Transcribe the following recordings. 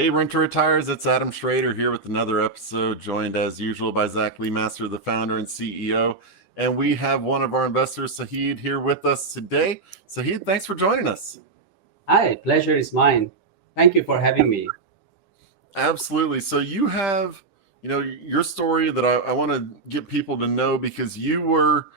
Hey, Renter Retires, it's Adam Schroeder here with another episode, joined as usual by Zach Lemaster, the founder and CEO. And we have one of our investors, Saheed, here with us today. Saheed, thanks for joining us. Hi, pleasure is mine. Thank you for having me. Absolutely. So you have, your story that I want to get people to know because you were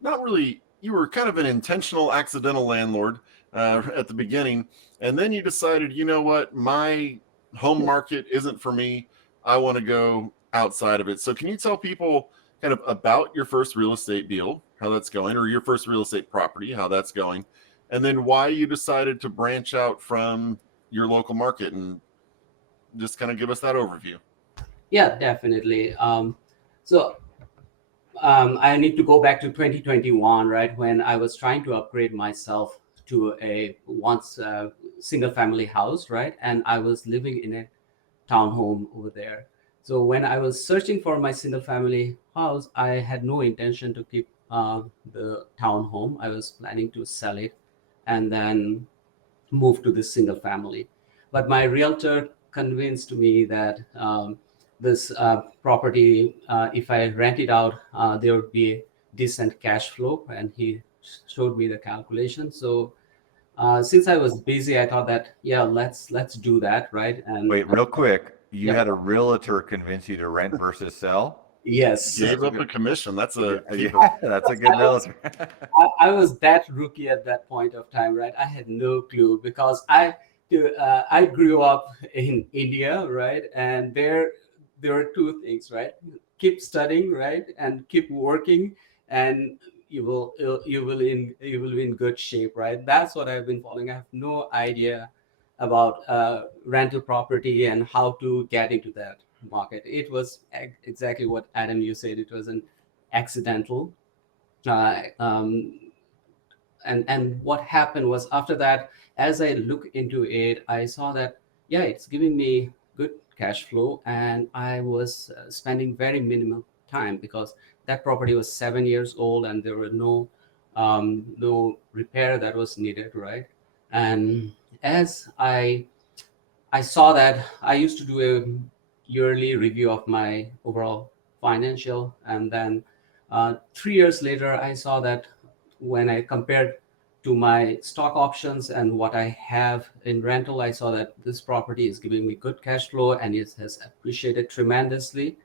not really, you were kind of an intentional accidental landlord at the beginning. And then you decided, you know what, my home market isn't for me. I want to go outside of it. So can you tell people kind of about your first real estate deal, how that's going, or your first real estate property, how that's going, and then why you decided to branch out from your local market and just kind of give us that overview. Yeah, definitely. I need to go back to 2021, right, when I was trying to upgrade myself to a once single family house, right, and I was living in a townhome over there. So when I was searching for my single family house, I had no intention to keep the townhome. I was planning to sell it and then move to this single family. But my realtor convinced me that this property, if I rent it out, there would be a decent cash flow, and he showed me the calculation. So since I was busy, I thought that yeah, let's do that, right? And Wait, real quick, you yep, had a realtor convince you to rent versus sell? yes. Gave That's a up a good, commission. That's a yeah, keeper. that's a good realtor. I was that rookie at that point of time, right? I had no clue because I grew up in India, right? And there are two things, right? Keep studying, right, and keep working, and you will be in good shape, right? That's what I've been following. I have no idea about rental property and how to get into that market. It was exactly what Adam you said. It was an accidental uh, um, and what happened was after that, as I look into it, I saw that yeah, it's giving me good cash flow, and I was spending very minimum time because that property was 7 years old and there were no repair that was needed, right? And as I saw that, I used to do a yearly review of my overall financial, and then 3 years later, I saw that when I compared to my stock options and what I have in rental, I saw that this property is giving me good cash flow and it has appreciated tremendously.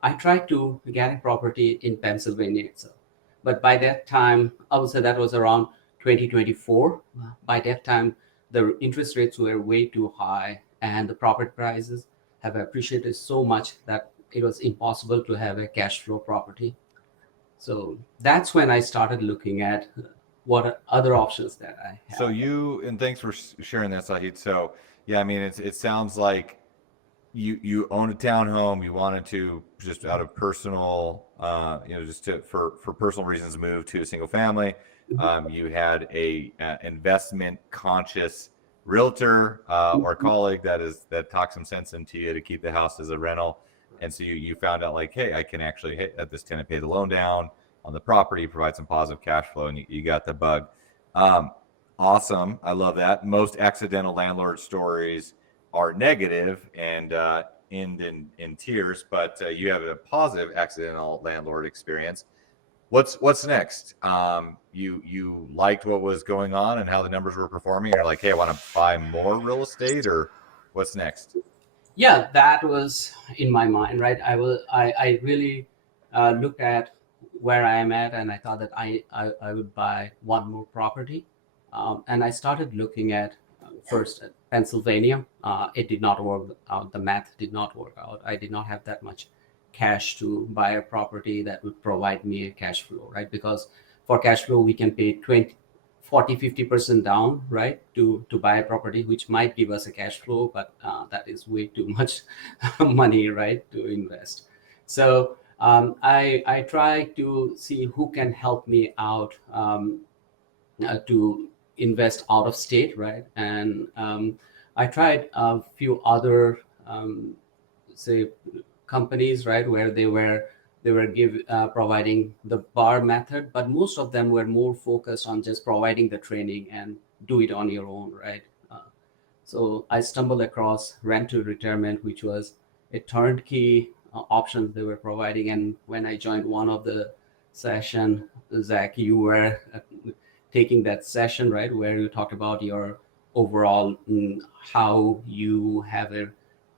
I tried to get a property in Pennsylvania itself, but by that time, I would say that was around 2024. By that time, the interest rates were way too high and the property prices have appreciated so much that it was impossible to have a cash flow property. So that's when I started looking at what are other options that I So have. and thanks for sharing that, Sahid. So yeah, I mean, it sounds like you own a townhome. You wanted to just out of personal, just for personal reasons, move to a single family. Mhm. You had a investment conscious realtor or colleague that talked some sense into you to keep the house as a rental, and so you found out like, hey, I can actually let this tenant pay the loan down on the property, provide some positive cash flow, and you got the bug. Um, awesome, I love that. Most accidental landlord stories are negative and end in tears, but you have a positive accidental landlord experience. What's next? You liked what was going on and how the numbers were performing. You're like, hey, I want to buy more real estate, or what's next? Yeah, that was in my mind, right? I really looked at where I am at, and I thought that I would buy one more property. And I started looking at first at Pennsylvania. It did not work out. The math did not work out. I did not have that much cash to buy a property that would provide me a cash flow, right? Because for cash flow, we can pay 20, 40, 50% down, right, to buy a property, which might give us a cash flow, but that is way too much money, right, to invest. So I try to see who can help me out to invest out of state, right? And I tried a few other, say, companies, right, where they were providing the bar method, but most of them were more focused on just providing the training and do it on your own, right? So I stumbled across rent to retirement, which was a turnkey option they were providing. And when I joined one of the session, Zach, you were taking that session, right, where you talked about your overall how you have a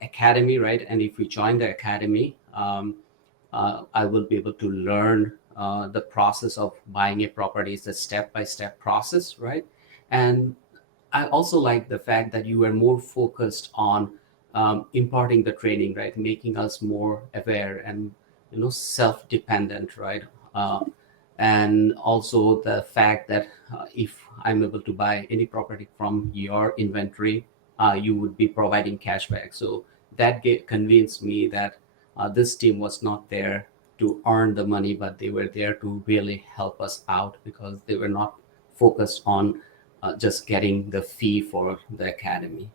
academy, right? And if we join the academy, I will be able to learn the process of buying a property. It's a step-by-step process, right? And I also like the fact that you were more focused on imparting the training, right? Making us more aware and self-dependent, right? And also the fact that if I'm able to buy any property from your inventory, you would be providing cash back. So that convinced me that this team was not there to earn the money, but they were there to really help us out because they were not focused on just getting the fee for the academy.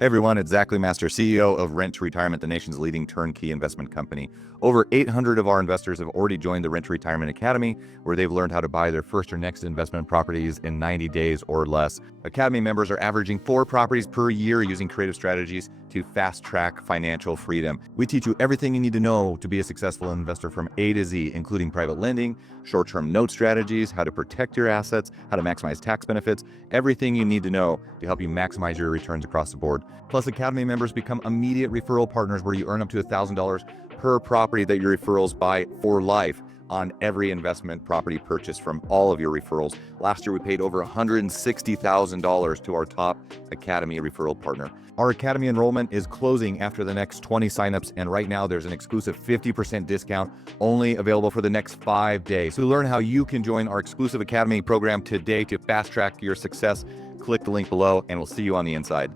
Hey everyone, it's Zach Lemaster, CEO of Rent to Retirement, the nation's leading turnkey investment company. Over 800 of our investors have already joined the Rent to Retirement Academy, where they've learned how to buy their first or next investment properties in 90 days or less. Academy members are averaging 4 properties per year using creative strategies to fast-track financial freedom. We teach you everything you need to know to be a successful investor from A to Z, including private lending, short-term note strategies, how to protect your assets, how to maximize tax benefits, everything you need to know to help you maximize your returns across the board. Plus, Academy members become immediate referral partners where you earn up to $1,000 per property that your referrals buy for life on every investment property purchase from all of your referrals. Last year, we paid over $160,000 to our top Academy referral partner. Our Academy enrollment is closing after the next 20 signups, and right now there's an exclusive 50% discount only available for the next 5 days. So to learn how you can join our exclusive Academy program today to fast track your success, click the link below and we'll see you on the inside.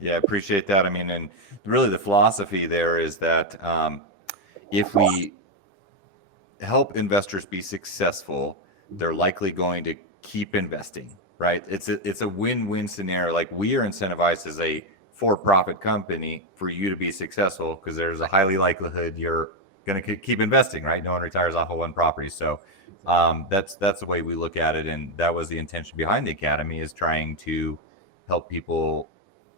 Yeah, I appreciate that. I mean, and really the philosophy there is that if we help investors be successful, they're likely going to keep investing, right? It's a win-win scenario. Like, we are incentivized as a for-profit company for you to be successful because there's a highly likelihood you're going to keep investing, right? No one retires off of one property. So that's the way we look at it. And that was the intention behind the Academy, is trying to help people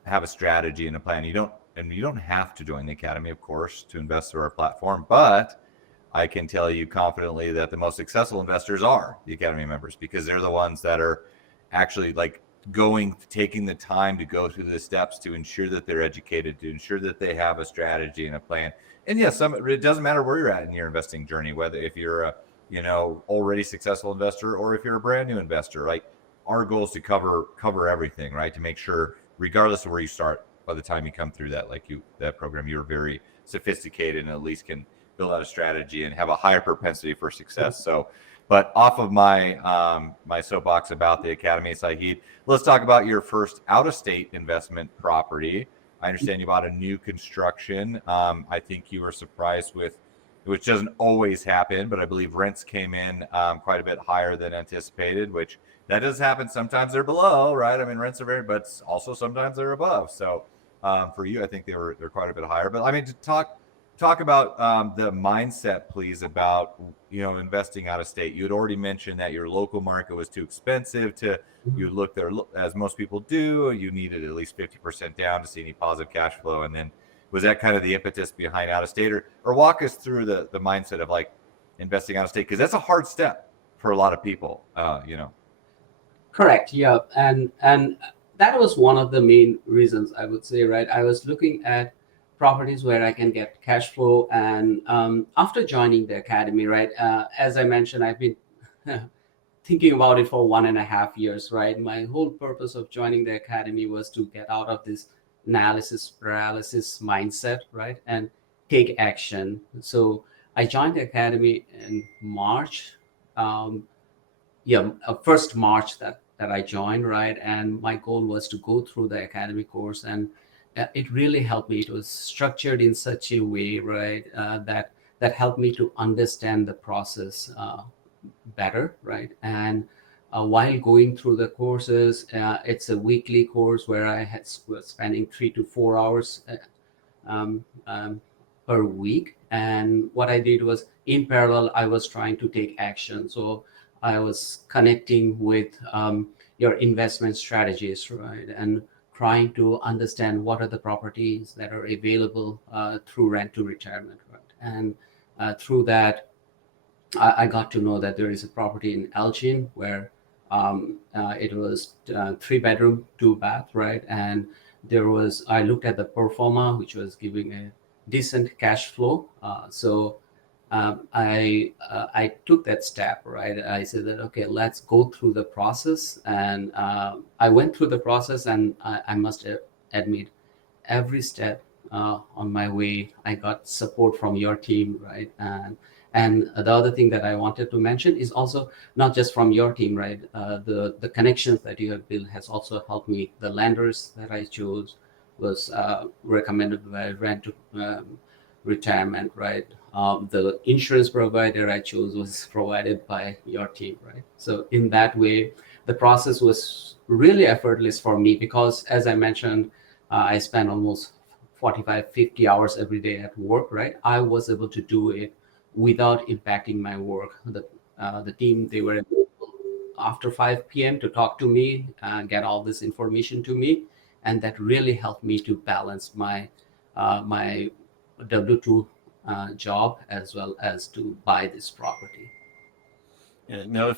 have a strategy and a plan. You don't have to join the Academy, of course, to invest through our platform, but I can tell you confidently that the most successful investors are the Academy members, because they're the ones that are actually like taking the time to go through the steps to ensure that they're educated, to ensure that they have a strategy and a plan. And yes, it doesn't matter where you're at in your investing journey, whether if you're a already successful investor or if you're a brand new investor. Like, our goal is to cover everything, right? To make sure, regardless of where you start, by the time you come through that program, you're very sophisticated and at least can build out a strategy and have a higher propensity for success. So, but off of my my soapbox about the Academy, Saheed, let's talk about your first out-of-state investment property. I understand you bought a new construction. I think you were surprised with, which doesn't always happen, but I believe rents came in quite a bit higher than anticipated, which that does happen. Sometimes they're below, right? I mean, rents are but also sometimes they're above. So for you, I think they're quite a bit higher. But I mean, to talk about the mindset, please, about investing out of state. You had already mentioned that your local market was too expensive you look there, as most people do. You needed at least 50% down to see any positive cash flow, and then was that kind of the impetus behind out of state, or walk us through the mindset of like investing out of state, because that's a hard step for a lot of people. Correct. Yeah, and that was one of the main reasons, I would say, right? I was looking at properties where I can get cash flow, and after joining the Academy, right, as I mentioned, I've been thinking about it for 1.5 years, right? My whole purpose of joining the Academy was to get out of this analysis paralysis mindset, right, and take action. So I joined the Academy in March. First March that I joined, right? And my goal was to go through the Academy course, and it really helped me. It was structured in such a way, right, that helped me to understand the process better, right? And while going through the courses, it's a weekly course where I was spending 3 to 4 hours per week. And what I did was, in parallel, I was trying to take action. So I was connecting with your investment strategies, right, and trying to understand what are the properties that are available through rent to retirement, right? And through that, I got to know that there is a property in Elgin where it was 3 bedroom, 2 bath, right? And I looked at the pro forma, which was giving a decent cash flow. I took that step, right? I said that, okay, let's go through the process. And I went through the process, and I must admit, every step on my way, I got support from your team, right? And the other thing that I wanted to mention is also not just from your team, right? The connections that you have built has also helped me. The lenders that I chose was recommended by Rent to Retirement, right? The insurance provider I chose was provided by your team, right? So in that way, the process was really effortless for me because, as I mentioned, I spent almost 45, 50 hours every day at work, right? I was able to do it without impacting my work. The team, they were able after 5 p.m. to talk to me, get all this information to me, and that really helped me to balance my my W-2 job as well as to buy this property. Yeah. Now,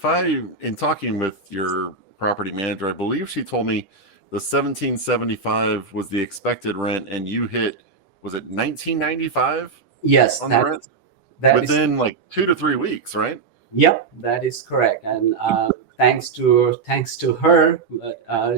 in talking with your property manager, I believe she told me the 1775 was the expected rent, and you hit, was it 1995 Yes, on the rent that is. within like 2 to 3 weeks, right? Yep, that is correct. And thanks to her,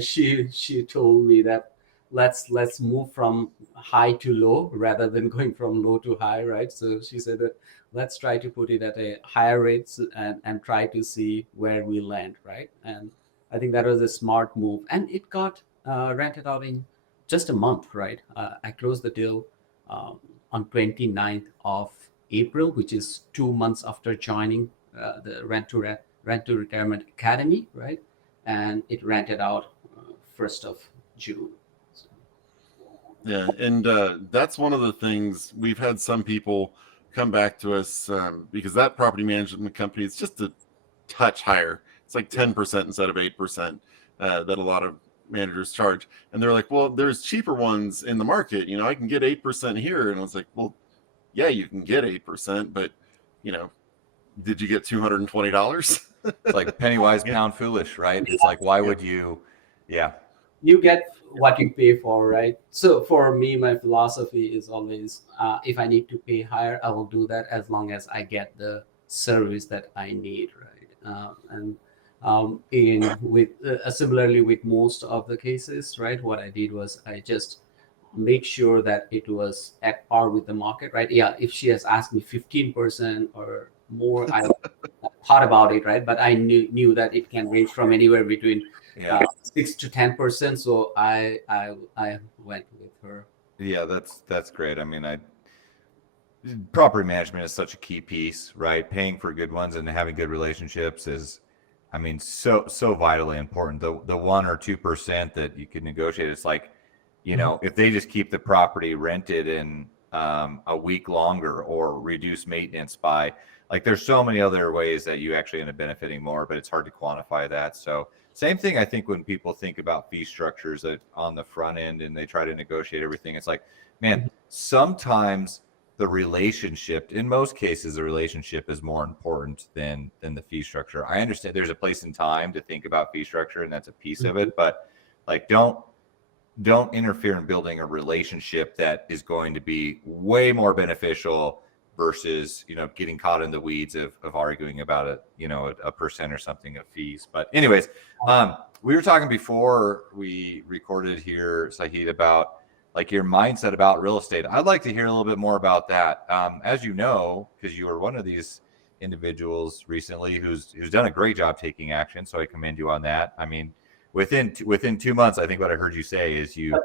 she told me that let's move from high to low rather than going from low to high, right? So she said that let's try to put it at a higher rate and try to see where we land, right? And I think that was a smart move, and it got rented out in just a month, right? I closed the deal on 29th of April, which is 2 months after joining the Rent to Retirement Academy, right? And it rented out 1st of June. So. Yeah, and that's one of the things we've had some people come back to us because that property management company is just a touch higher. It's like 10% instead of 8% that a lot of managers charge. And they're like, well, there's cheaper ones in the market. You know, I can get 8% here. And I was like, well, yeah, you can get 8%, but you know, did you get $220? It's like penny wise, pound foolish, right? It's like, why would you? Yeah. You get what you pay for, right? So for me, my philosophy is always, if I need to pay higher, I will do that as long as I get the service that I need, right? Similarly with most of the cases, right? What I did was I just make sure that it was at par with the market, right? Yeah, if she has asked me 15% or more, I thought about it, right? But I knew that it can range from anywhere between 6 to 10%. So I went with her. Yeah, that's great. I mean, property management is such a key piece, right? Paying for good ones and having good relationships is, I mean, so vitally important. The 1 or 2% that you can negotiate, it's like, you know, if they just keep the property rented in a week longer or reduce maintenance by, like, there's so many other ways that you actually end up benefiting more, but it's hard to quantify that. So same thing, I think, when people think about fee structures on the front end and they try to negotiate everything, it's like, man, sometimes the relationship, in most cases, the relationship is more important than the fee structure. I understand there's a place and time to think about fee structure, and that's a piece of it, but like, don't interfere in building a relationship that is going to be way more beneficial versus, you know, getting caught in the weeds of arguing about it, you know, a percent or something of fees. But anyways, we were talking before we recorded here, Saheed, about like your mindset about real estate. I'd like to hear a little bit more about that. As you know, because you were one of these individuals recently who's done a great job taking action. So I commend you on that. I mean, within 2 months, I think what I heard you say is you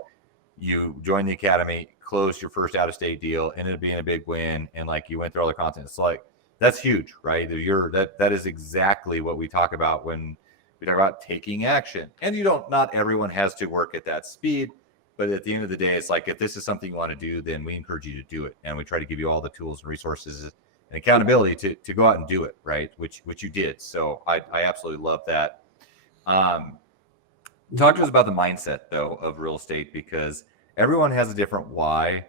joined the academy, closed your first out-of-state deal, ended up being a big win, and like you went through all the content. It's like, that's huge, right? That is exactly what we talk about when we talk about taking action. And not everyone has to work at that speed, but at the end of the day, it's like, if this is something you want to do, then we encourage you to do it, and we try to give you all the tools and resources and accountability to go out and do it, right? Which you did. So I absolutely love that. Talk to us about the mindset, though, of real estate, because everyone has a different why.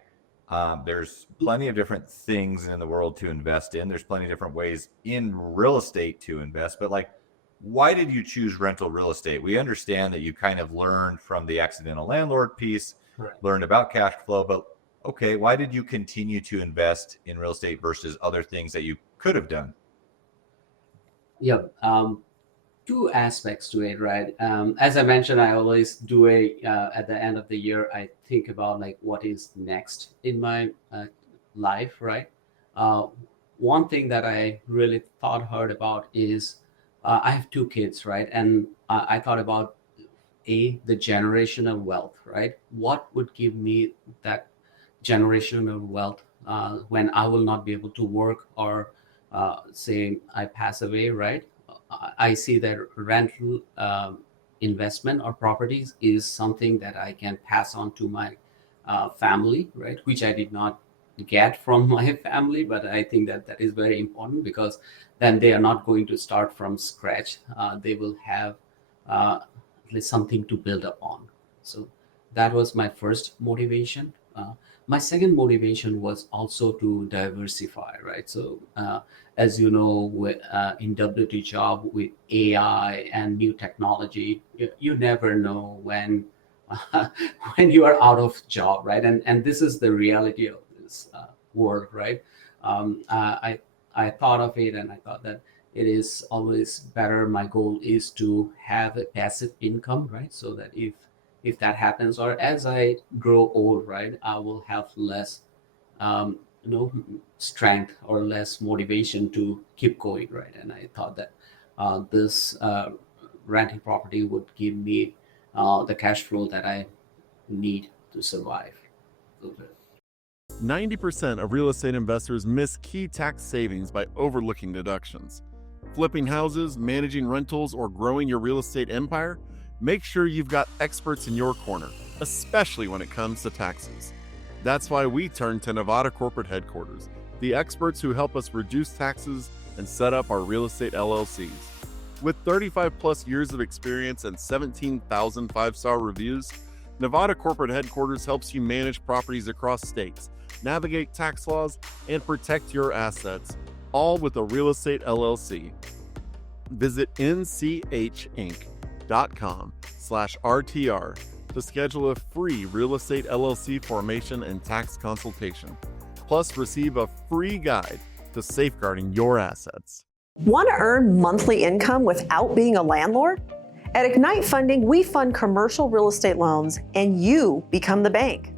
There's plenty of different things in the world to invest in. There's plenty of different ways in real estate to invest. But like, why did you choose rental real estate? We understand that you kind of learned from the accidental landlord piece, Correct. learned about cash flow, but okay, why did you continue to invest in real estate versus other things that you could have done? Yeah. Two aspects to it, right? As I mentioned, I always do at the end of the year, I think about like what is next in my life, right? Uh, One thing that I really thought hard about is I have two kids, right? And I thought about the generational wealth, right? What would give me that generational wealth when I will not be able to work or say I pass away, right? I see that rental investment or properties is something that I can pass on to my family, right? Which I did not get from my family, but I think that that is very important because then they are not going to start from scratch. They will have at least something to build upon. So that was my first motivation. My second motivation was also to diversify, right? So as you know, in WT job with AI and new technology, you never know when when you are out of job, right? And this is the reality of this world, right? I thought of it, and I thought that it is always better. My goal is to have a passive income, right? So that if that happens, or as I grow old, right, I will have less um, strength or less motivation to keep going, right? And I thought that this renting property would give me the cash flow that I need to survive. 90% of real estate investors miss key tax savings by overlooking deductions. Flipping houses, managing rentals, or growing your real estate empire? Make sure you've got experts in your corner, especially when it comes to taxes. That's why we turned to Nevada Corporate Headquarters, the experts who help us reduce taxes and set up our real estate LLCs. With 35 plus years of experience and 17,000 five-star reviews, Nevada Corporate Headquarters helps you manage properties across states, navigate tax laws, and protect your assets, all with a real estate LLC. Visit nchink.com/RTR to schedule a free real estate LLC formation and tax consultation. Plus, receive a free guide to safeguarding your assets. Want to earn monthly income without being a landlord? At Ignite Funding, we fund commercial real estate loans and you become the bank.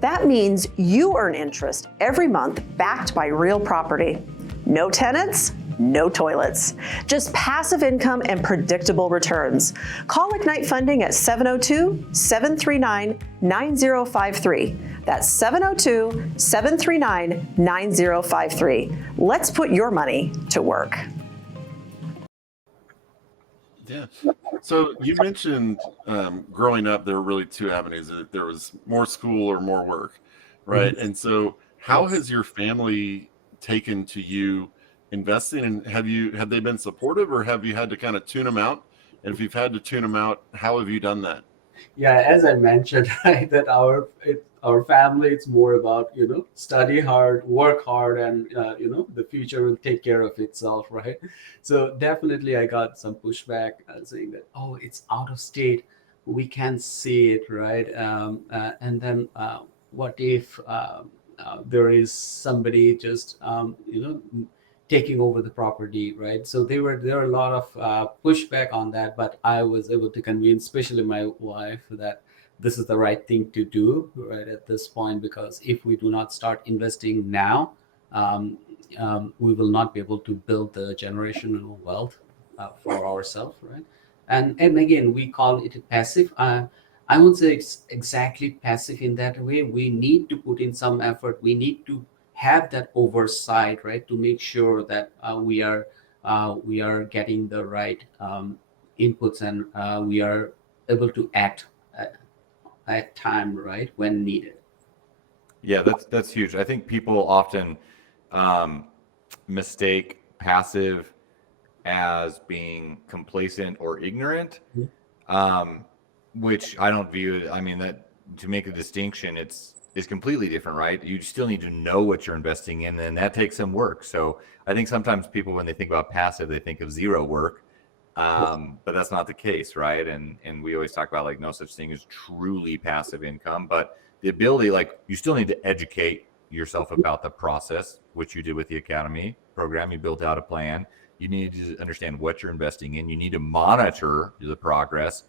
That means you earn interest every month backed by real property. No tenants, no toilets. Just passive income and predictable returns. Call Ignite Funding at 702-739-9053. That's 702-739-9053. Let's put your money to work. Yeah. So you mentioned growing up, there were really two avenues. There was more school or more work, right? And so how has your family taken to you investing, and have they been supportive, or have you had to kind of tune them out? And if you've had to tune them out, how have you done that? Yeah, as I mentioned, right, that our family, it's more about study hard, work hard, and the future will take care of itself, right? So definitely, I got some pushback saying that, oh, it's out of state, we can't see it, right? And then what if there is somebody just taking over the property, right? So there were a lot of pushback on that, but I was able to convince, especially my wife, that this is the right thing to do, right, at this point, because if we do not start investing now, we will not be able to build the generational wealth for ourselves, right? And again, we call it passive. I would say it's exactly passive in that way. We need to put in some effort. We need to have that oversight, right, to make sure that we are getting the right inputs, and we are able to act at time, right, when needed. Yeah, that's huge. I think people often mistake passive as being complacent or ignorant. which I don't view. I mean, that to make a distinction, it's completely different, right? You still need to know what you're investing in, and that takes some work. So I think sometimes people, when they think about passive, they think of zero work, but that's not the case, right? And we always talk about like no such thing as truly passive income, but the ability, like you still need to educate yourself about the process, which you did with the Academy program. You built out a plan. You need to understand what you're investing in. You need to monitor the progress,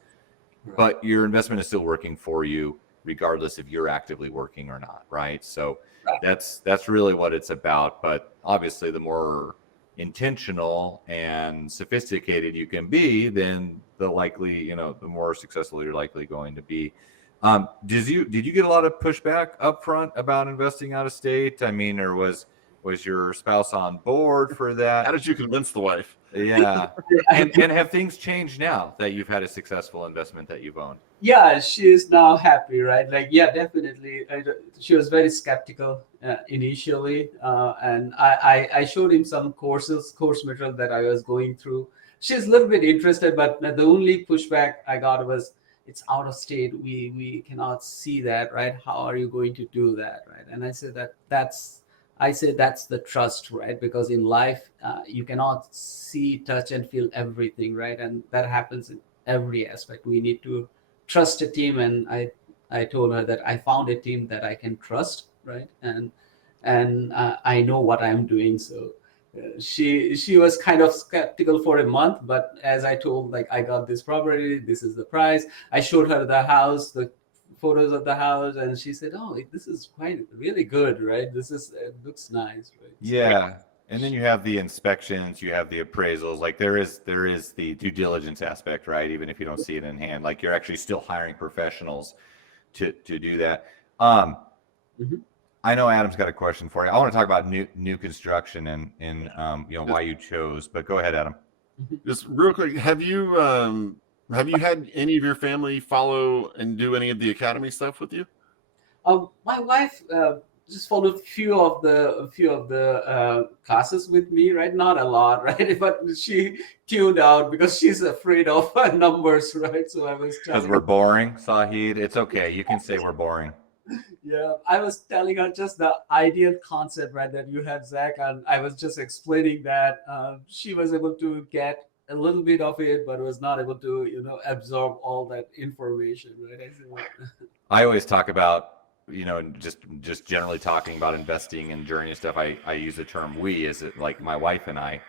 but your investment is still working for you regardless if you're actively working or not, right? So that's really what it's about. But obviously, the more intentional and sophisticated you can be, then the likely, the more successful you're likely going to be. Did you get a lot of pushback up front about investing out of state? I mean, or was your spouse on board for that? How did you convince the wife? Yeah. And have things changed now that you've had a successful investment that you've owned? Yeah, she's now happy, right? Like, yeah, definitely. She was very skeptical initially, and I showed him some course material that I was going through. She's a little bit interested, but the only pushback I got was, it's out of state. We cannot see that, right? How are you going to do that, right? And I said that's the trust, right? Because in life, you cannot see, touch, and feel everything, right? And that happens in every aspect. We need to trust a team, and I told her that I found a team that I can trust, right? And I know what I'm doing. So she was kind of skeptical for a month, but as I told, like, I got this property, this is the price. I showed her the house, the photos of the house, and she said, "Oh, this is quite really good, right? It looks nice, right?" Yeah. And then you have the inspections, you have the appraisals. Like there is the due diligence aspect, right? Even if you don't see it in hand, like you're actually still hiring professionals to do that. Mhm. I know Adam's got a question for you. I want to talk about new construction and why you chose. But go ahead, Adam. Just real quick, have you had any of your family follow and do any of the Academy stuff with you? My wife just followed a few of the classes with me, right? Not a lot, right? But she tuned out because she's afraid of numbers, right? So I was Because telling we're her, boring, Saheed. It's okay. You can say we're boring. yeah, I was telling her just the ideal concept, right? That you have, Zach, and I was just explaining that she was able to get a little bit of it, but was not able to, absorb all that information, right? I said, well, I always talk about, just generally talking about investing and journey and stuff. I use the term we, is it like my wife and I.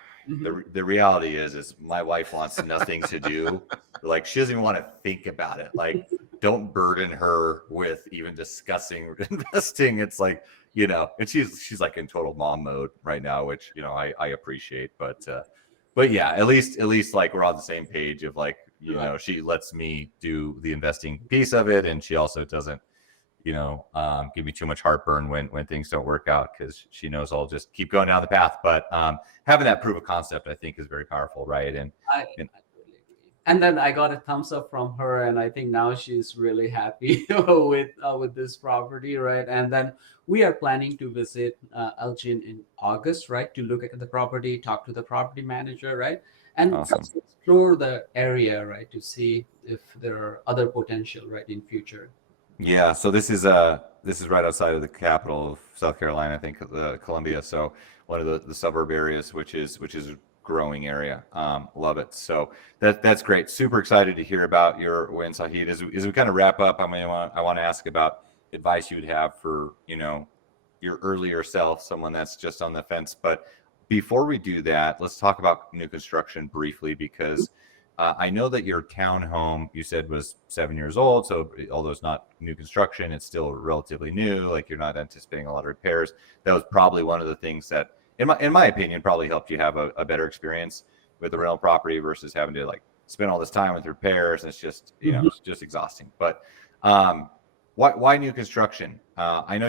The reality is my wife wants nothing to do. Like she doesn't even want to think about it. Like don't burden her with even discussing investing. It's like, and she's like in total mom mode right now, which, I appreciate, but yeah, at least like we're on the same page of like, she lets me do the investing piece of it. And she also doesn't, give me too much heartburn when things don't work out, because she knows I'll just keep going down the path. But having that proof of concept, I think, is very powerful, right? And I totally agree. And then I got a thumbs up from her, and I think now she's really happy with this property, right? And then we are planning to visit Elgin in August, right, to look at the property, talk to the property manager, right, and Awesome. just explore the area, right, to see if there are other potential, right, in future. yeah, so this is right outside of the capital of South Carolina, I think, Columbia. So one of the suburb areas, which is a growing area. Love it. So that's great. Super excited to hear about your win, Saheed. As we kind of wrap up, I want to ask about advice you would have for your earlier self, someone that's just on the fence. But before we do that, let's talk about new construction briefly, because I know that your townhome, you said, was 7 years old. So although it's not new construction, it's still relatively new. Like you're not anticipating a lot of repairs. That was probably one of the things that, in my opinion, probably helped you have a better experience with the rental property versus having to like spend all this time with repairs. And it's just, it's just exhausting. But why new construction? I know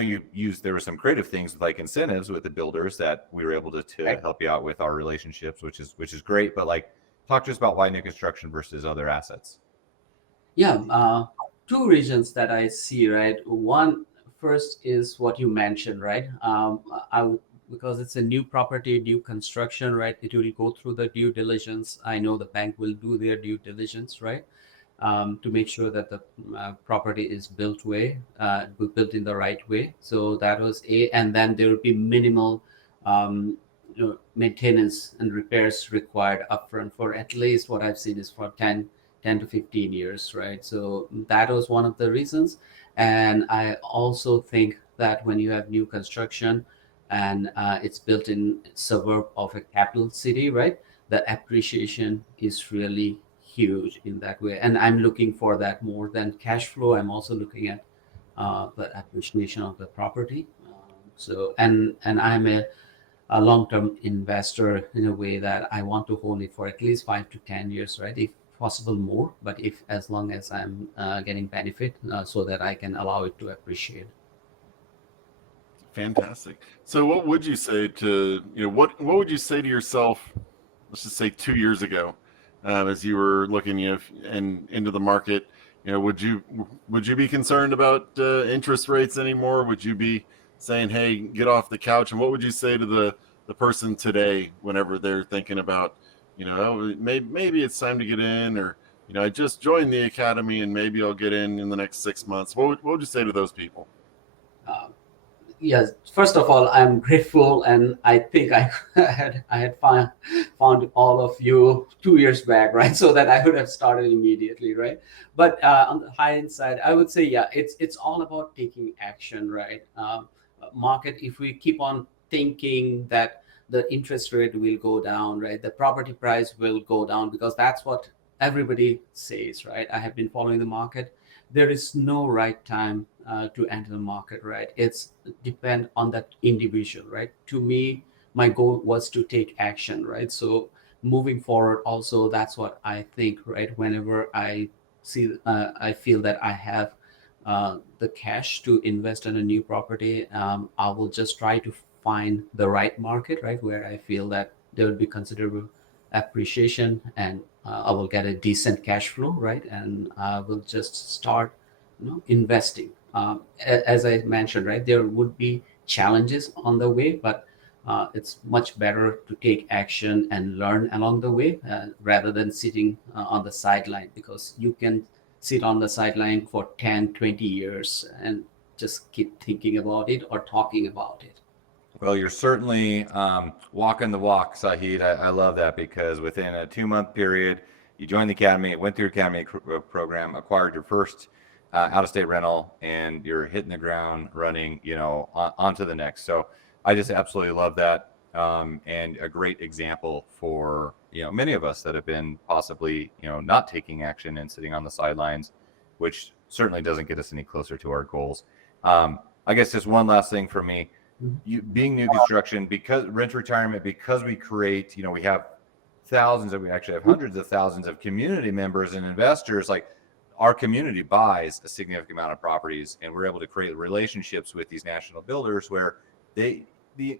there were some creative things with like incentives with the builders that we were able to help you out with our relationships, which is great. But like, talk to us about why new construction versus other assets. Yeah, two reasons that I see, right? One, first is what you mentioned, right? Because it's a new property, new construction, right? It will go through the due diligence. I know the bank will do their due diligence, right? to make sure that the property is built in the right way. So that was and then there would be minimal maintenance and repairs required upfront for at least what I've seen is for 10 to 15 years, right? So that was one of the reasons. And I also think that when you have new construction and it's built in suburb of a capital city, right, the appreciation is really huge in that way. And I'm looking for that more than cash flow. I'm also looking at the appreciation of the property. And I'm a long-term investor in a way that I want to hold it for at least 5 to 10 years, right? If possible more, but if as long as I'm getting benefit so that I can allow it to appreciate. Fantastic. So what would you say to, what would you say to yourself, let's just say 2 years ago, as you were looking into the market? Would you be concerned about interest rates anymore? Would you be saying, hey, get off the couch? And what would you say to the person today whenever they're thinking about, maybe it's time to get in, or, I just joined the academy and maybe I'll get in the next 6 months? What would you say to those people? Yes, first of all, I'm grateful, and I think I had found all of you 2 years back, right? So that I would have started immediately, right? But on the high side, I would say, yeah, it's all about taking action, right? Market, if we keep on thinking that the interest rate will go down, right, the property price will go down, because that's what everybody says, right? I have been following the market. There is no right time to enter the market, right? It's depend on that individual, right? To me, my goal was to take action, right? So moving forward, also, that's what I think, right? Whenever I feel that I have the cash to invest in a new property, I will just try to find the right market, right, where I feel that there will be considerable appreciation, and I will get a decent cash flow, right? And I will just start, investing. As I mentioned, right, there would be challenges on the way, but it's much better to take action and learn along the way rather than sitting on the sideline, because you can sit on the sideline for 10, 20 years and just keep thinking about it or talking about it. Well, you're certainly walking the walk, Saheed. I love that, because within a 2-month period, you joined the academy, went through academy program, acquired your first out-of-state rental, and you're hitting the ground running, onto the next. So I just absolutely love that, and a great example for many of us that have been possibly not taking action and sitting on the sidelines, which certainly doesn't get us any closer to our goals. I guess just one last thing for me. You being new construction, because rent retirement, because we create, we have we actually have hundreds of thousands of community members and investors. Like, our community buys a significant amount of properties, and we're able to create relationships with these national builders where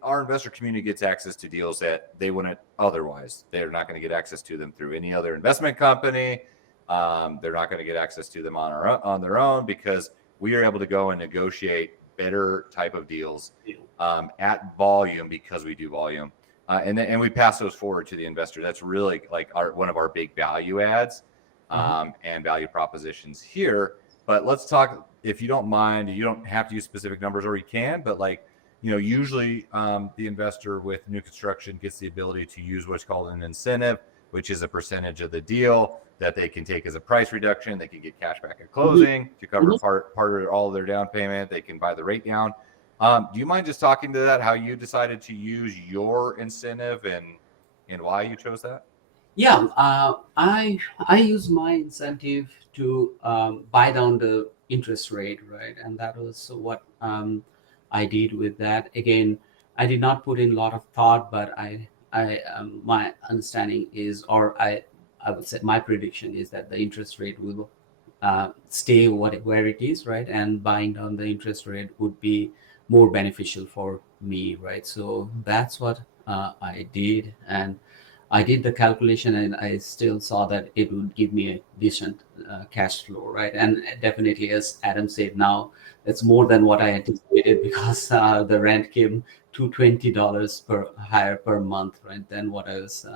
our investor community gets access to deals that they wouldn't otherwise. They're not going to get access to them through any other investment company. They're not going to get access to them on their own, because we are able to go and negotiate better type of deals at volume, because we do volume, and we pass those forward to the investor. That's really like one of our big value adds and value propositions here. But let's talk, if you don't mind. You don't have to use specific numbers, or you can, but usually the investor with new construction gets the ability to use what's called an incentive, which is a percentage of the deal that they can take as a price reduction. They can get cash back at closing to cover part or all of their down payment. They can buy the rate down. Do you mind just talking to that, how you decided to use your incentive and why you chose that? Yeah, I use my incentive to buy down the interest rate, right? And that was what I did with that. Again, I did not put in a lot of thought, but my understanding is, or I would say my prediction is, that the interest rate will stay where it is, right? And buying down the interest rate would be more beneficial for me, right? So that's what I did, and I did the calculation, and I still saw that it would give me a decent cash flow, right? And definitely, as Adam said, now it's more than what I anticipated, because the rent came to $20 higher per month, right, than what I was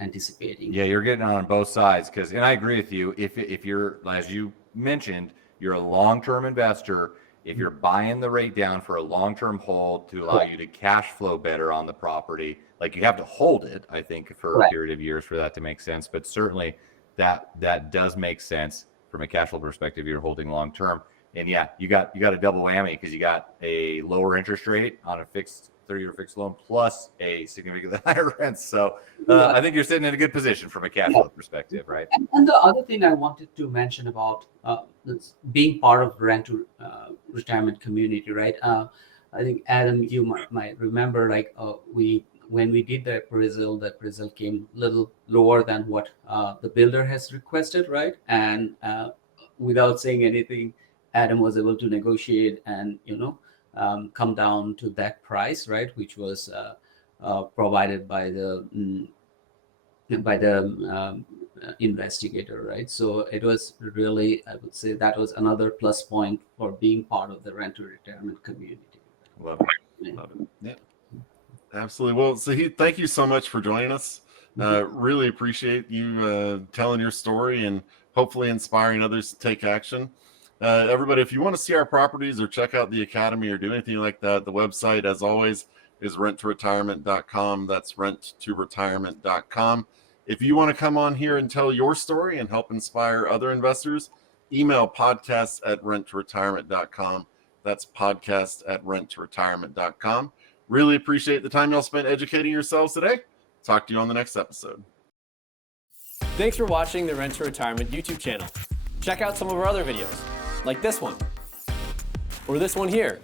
anticipating. Yeah, you're getting on both sides and I agree with you. If you're, as you mentioned, you're a long-term investor. If you're buying the rate down for a long-term hold to allow you to cash flow better on the property, like you have to hold it, I think, for a period of years for that to make sense. But certainly that does make sense from a cash flow perspective. You're holding long-term, and yeah, you got a double whammy because you got a lower interest rate on a fixed 30-year fixed loan plus a significantly higher rent. So I think you're sitting in a good position from a cash flow perspective, right? And the other thing I wanted to mention about being part of the rent to retirement community, right? I think Adam, you might remember, like when we did the appraisal came a little lower than what the builder has requested, right? And without saying anything, Adam was able to negotiate and come down to that price, right, which was provided by the investigator, right? So it was really, I would say, that was another plus point for being part of the rent to retirement community. Love it. Love it. Yeah, absolutely. Well, Saheed, thank you so much for joining us. Really appreciate you telling your story and hopefully inspiring others to take action. Everybody, if you want to see our properties or check out the Academy or do anything like that, the website, as always, is renttoretirement.com. That's renttoretirement.com. If you want to come on here and tell your story and help inspire other investors, email podcast@renttoretirement.com. That's podcast@renttoretirement.com. Really appreciate the time y'all spent educating yourselves today. Talk to you on the next episode. Thanks for watching the Rent to Retirement YouTube channel. Check out some of our other videos, like this one, or this one here.